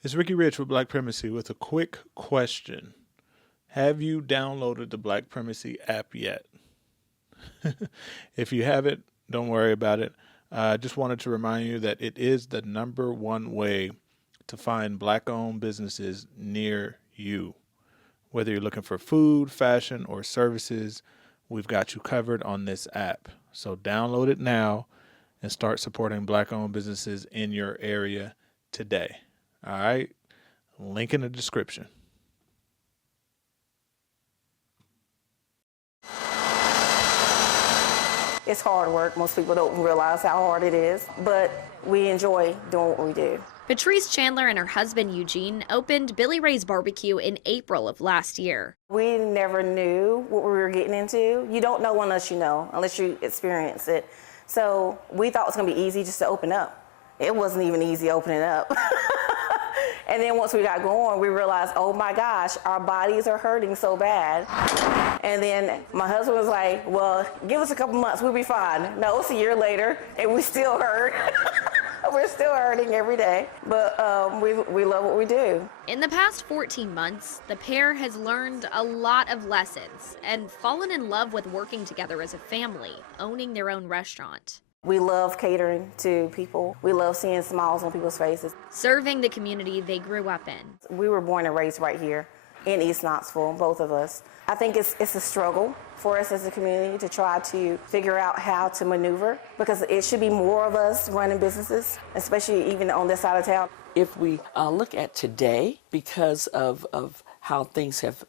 It's Ricky Rich with Black Primacy with a quick question. Have you downloaded the Black Primacy app yet? If you haven't, don't worry about it. I just wanted to remind you that it is the number one way to find black owned businesses near you. Whether you're looking for food, fashion, or services, we've got you covered on this app. So download it now and start supporting black owned businesses in your area today. All right? Link in the description. It's hard work. Most people don't realize how hard it is, but we enjoy doing what we do. Patrice Chandler and her husband Eugene opened Billy Ray's Barbecue in April of last year. We never knew what we were getting into. You don't know unless you know, unless you experience it. So we thought it was going to be easy just to open up. It wasn't even easy opening up. And then once we got going, we realized, oh my gosh, our bodies are hurting so bad. And then my husband was like, well, give us a couple months, we'll be fine. No, it's a year later, and we still hurt. We're still hurting every day, but we love what we do. In the past 14 months, the pair has learned a lot of lessons and fallen in love with working together as a family, owning their own restaurant. We love catering to people. We love seeing smiles on people's faces. Serving the community they grew up in. We were born and raised right here in East Knoxville, both of us. I think it's a struggle for us as a community to try to figure out how to maneuver, because it should be more of us running businesses, especially even on this side of town. If we look at today, because of how things have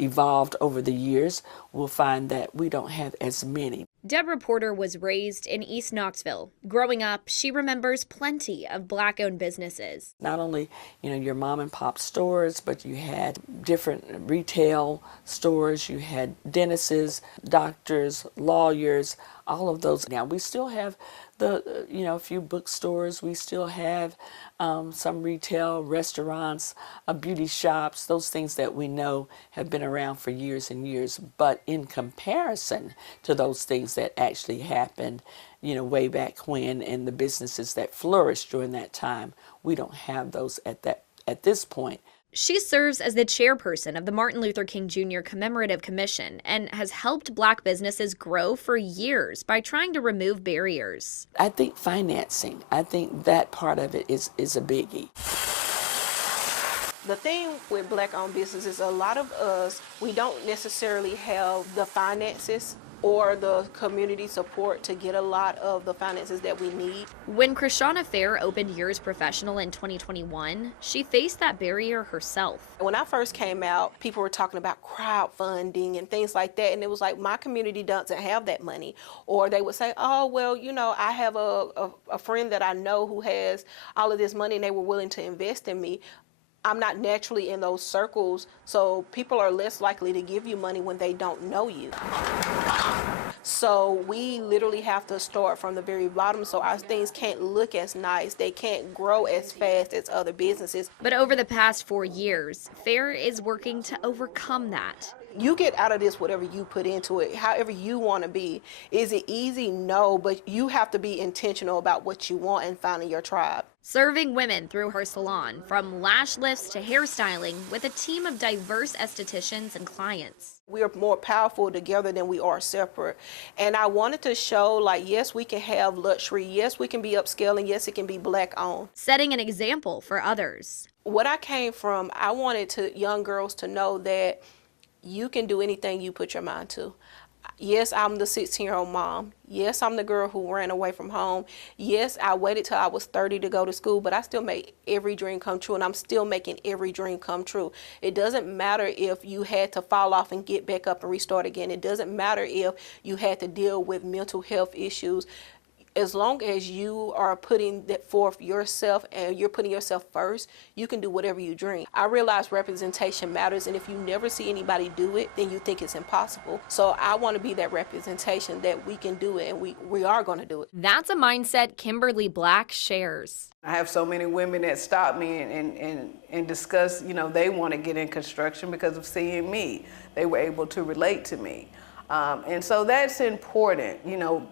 evolved over the years, we'll find that we don't have as many. Deborah Porter was raised in East Knoxville. Growing up, she remembers plenty of black-owned businesses. Not only, your mom and pop stores, but you had different retail stores, you had dentists, doctors, lawyers, all of those. Now we still have a few bookstores, we still have some retail, restaurants, beauty shops, those things that we know have been around for years and years. But in comparison to those things that actually happened, way back when, and the businesses that flourished during that time, we don't have those at this point. She serves as the chairperson of the Martin Luther King Jr. Commemorative Commission and has helped black businesses grow for years by trying to remove barriers. I think financing, that part of it is a biggie. The thing with black-owned businesses, a lot of us, we don't necessarily have the finances or the community support to get a lot of the finances that we need. When Krishana Fair opened Yours Professional in 2021, she faced that barrier herself. When I first came out, people were talking about crowdfunding and things like that, and it was like, my community doesn't have that money. Or they would say, oh, well, I have a friend that I know who has all of this money and they were willing to invest in me. I'm not naturally in those circles, so people are less likely to give you money when they don't know you. So we literally have to start from the very bottom, so our things can't look as nice. They can't grow as fast as other businesses. But over the past 4 years, Fair is working to overcome that. You get out of this whatever you put into it, however you want to be. Is it easy? No, but you have to be intentional about what you want and finding your tribe. Serving women through her salon, from lash lifts to hairstyling, with a team of diverse estheticians and clients. We are more powerful together than we are separate. And I wanted to show, yes, we can have luxury. Yes, we can be upscaling. Yes, it can be black owned. Setting an example for others. What I came from, I wanted young girls to know that you can do anything you put your mind to. Yes, I'm the 16-year-old mom. Yes, I'm the girl who ran away from home. Yes, I waited till I was 30 to go to school, but I still made every dream come true, and I'm still making every dream come true. It doesn't matter if you had to fall off and get back up and restart again. It doesn't matter if you had to deal with mental health issues. As long as you are putting that forth yourself and you're putting yourself first, you can do whatever you dream. I realize representation matters, and if you never see anybody do it, then you think it's impossible. So I want to be that representation that we can do it, and we are going to do it. That's a mindset Kimberly Black shares. I have so many women that stop me and discuss, they want to get in construction because of seeing me. They were able to relate to me. And so that's important,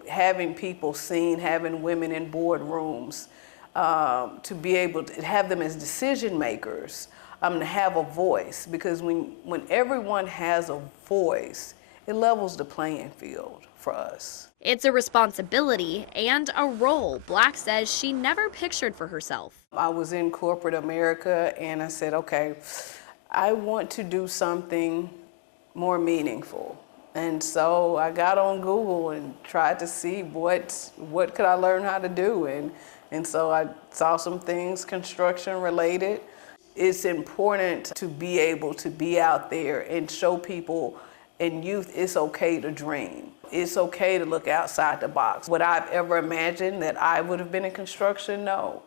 having people seen, having women in boardrooms, to be able to have them as decision makers, to have a voice, because when everyone has a voice, it levels the playing field for us. It's a responsibility and a role Black says she never pictured for herself. I was in corporate America and I said, okay, I want to do something more meaningful. And so I got on Google and tried to see what could I learn how to do. And so I saw some things construction related. It's important to be able to be out there and show people and youth it's okay to dream. It's okay to look outside the box. Would I've ever imagined that I would have been in construction? No.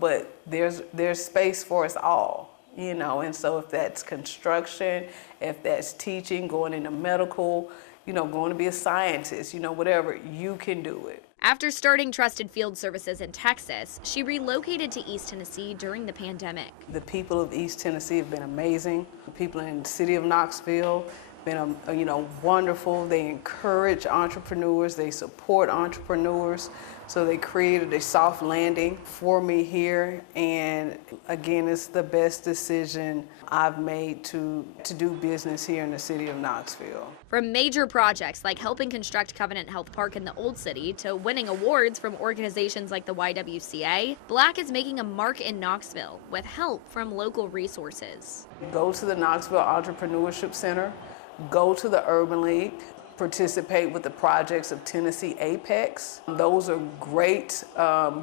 But there's space for us all. And so if that's construction, if that's teaching, going into medical, going to be a scientist, whatever, you can do it. After starting Trusted Field Services in Texas, she relocated to East Tennessee during the pandemic. The people of East Tennessee have been amazing. The people in the city of Knoxville have been, wonderful. They encourage entrepreneurs. They support entrepreneurs. So they created a soft landing for me here. And again, it's the best decision I've made to do business here in the city of Knoxville. From major projects like helping construct Covenant Health Park in the Old City to winning awards from organizations like the YWCA, Black is making a mark in Knoxville with help from local resources. Go to the Knoxville Entrepreneurship Center, go to the Urban League, participate with the projects of Tennessee Apex. Those are great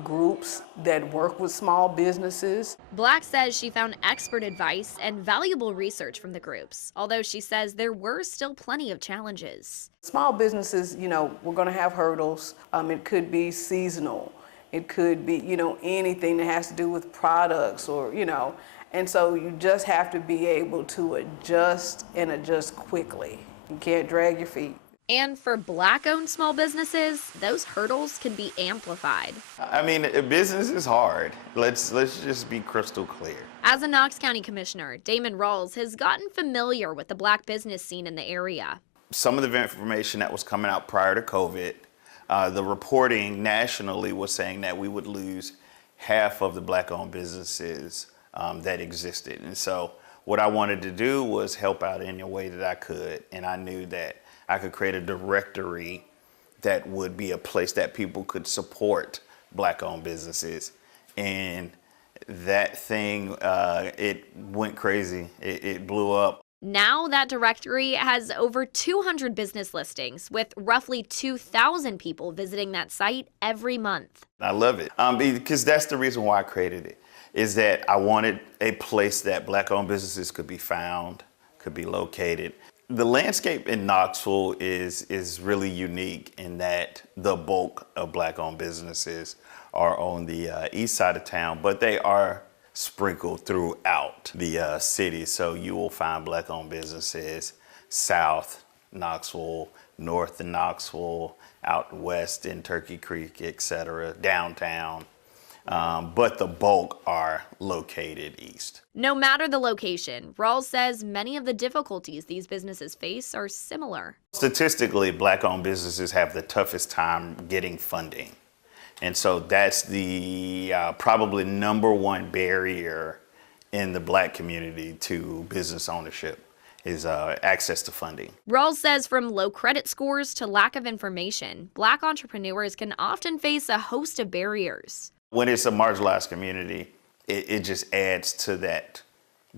groups that work with small businesses. Black says she found expert advice and valuable research from the groups, although she says there were still plenty of challenges. Small businesses, we're going to have hurdles. It could be seasonal. It could be, anything that has to do with products or, and so you just have to be able to adjust and adjust quickly. You can't drag your feet. And for Black-owned small businesses, those hurdles can be amplified. I mean, business is hard. Let's just be crystal clear. As a Knox County Commissioner, Damon Rawls has gotten familiar with the Black business scene in the area. Some of the information that was coming out prior to COVID, the reporting nationally was saying that we would lose half of the Black-owned businesses that existed. And so what I wanted to do was help out in a way that I could, and I knew that I could create a directory that would be a place that people could support Black-owned businesses. And that thing, it went crazy. It blew up. Now that directory has over 200 business listings, with roughly 2,000 people visiting that site every month. I love it because that's the reason why I created it, is that I wanted a place that Black-owned businesses could be found, could be located. The landscape in Knoxville is really unique in that the bulk of Black-owned businesses are on the east side of town, but they are sprinkled throughout the city. So you will find Black-owned businesses south Knoxville, north in Knoxville, out west in Turkey Creek, etc., downtown. But the bulk are located east. No matter the location, Rawls says many of the difficulties these businesses face are similar. Statistically, Black-owned businesses have the toughest time getting funding. And so that's the probably number one barrier in the Black community to business ownership is access to funding. Rawls says from low credit scores to lack of information, Black entrepreneurs can often face a host of barriers. When it's a marginalized community, it just adds to that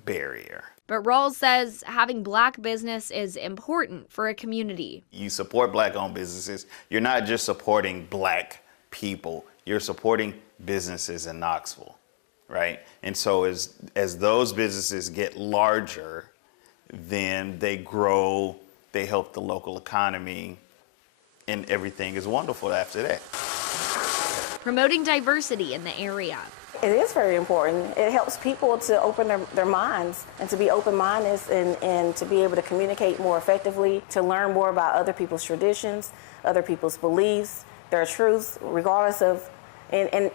barrier. But Rawls says having Black business is important for a community. You support Black-owned businesses, you're not just supporting Black people, you're supporting businesses in Knoxville, right? And so as those businesses get larger, then they grow, they help the local economy, and everything is wonderful after that. Promoting diversity in the area. It is very important. It helps people to open their minds and to be open-minded and to be able to communicate more effectively, to learn more about other people's traditions, other people's beliefs, their truths, regardless of, and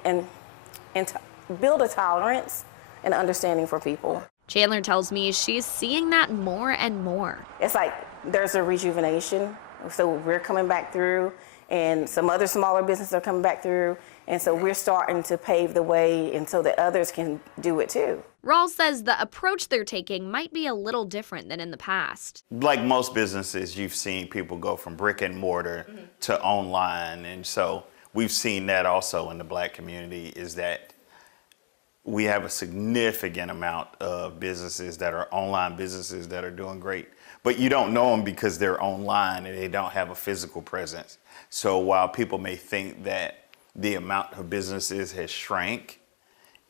to build a tolerance and understanding for people. Chandler tells me she's seeing that more and more. It's like there's a rejuvenation. So we're coming back through and some other smaller businesses are coming back through. And so we're starting to pave the way and so that others can do it too. Rawls says the approach they're taking might be a little different than in the past. Like most businesses, you've seen people go from brick and mortar to online. And so we've seen that also in the Black community, is that we have a significant amount of businesses that are online businesses that are doing great. But you don't know them because they're online and they don't have a physical presence. So while people may think that the amount of businesses has shrank,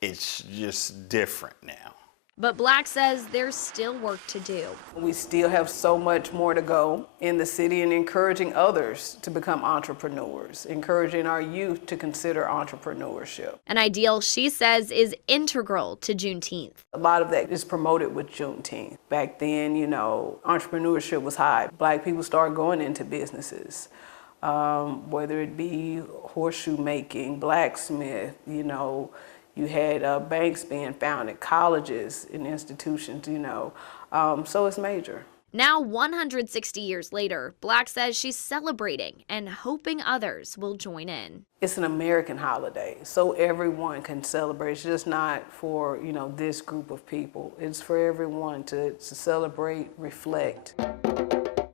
it's just different now. But Black says there's still work to do. We still have so much more to go in the city, and encouraging others to become entrepreneurs, encouraging our youth to consider entrepreneurship. An ideal, she says, is integral to Juneteenth. A lot of that is promoted with Juneteenth. Back then, you know, entrepreneurship was high. Black people started going into businesses, whether it be horseshoe making, blacksmith, you know, you had banks being founded, colleges and institutions, you know, so it's major. Now, 160 years later, Black says she's celebrating and hoping others will join in. It's an American holiday, so everyone can celebrate. It's just not for, you know, this group of people. It's for everyone to celebrate, reflect,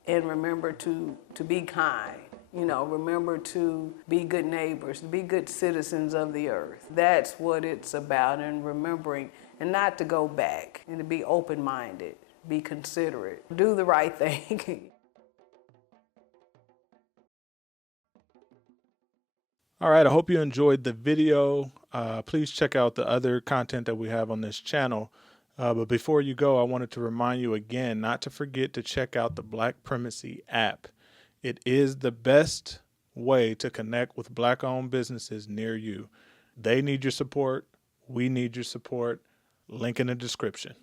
and remember to be kind. You know, remember to be good neighbors, to be good citizens of the earth. That's what it's about, and remembering, and not to go back, and to be open-minded, be considerate, do the right thing. All right, I hope you enjoyed the video. Please check out the other content that we have on this channel. But before you go, I wanted to remind you again not to forget to check out the Black Primacy app. It is the best way to connect with Black-owned businesses near you. They need your support. We need your support. Link in the description.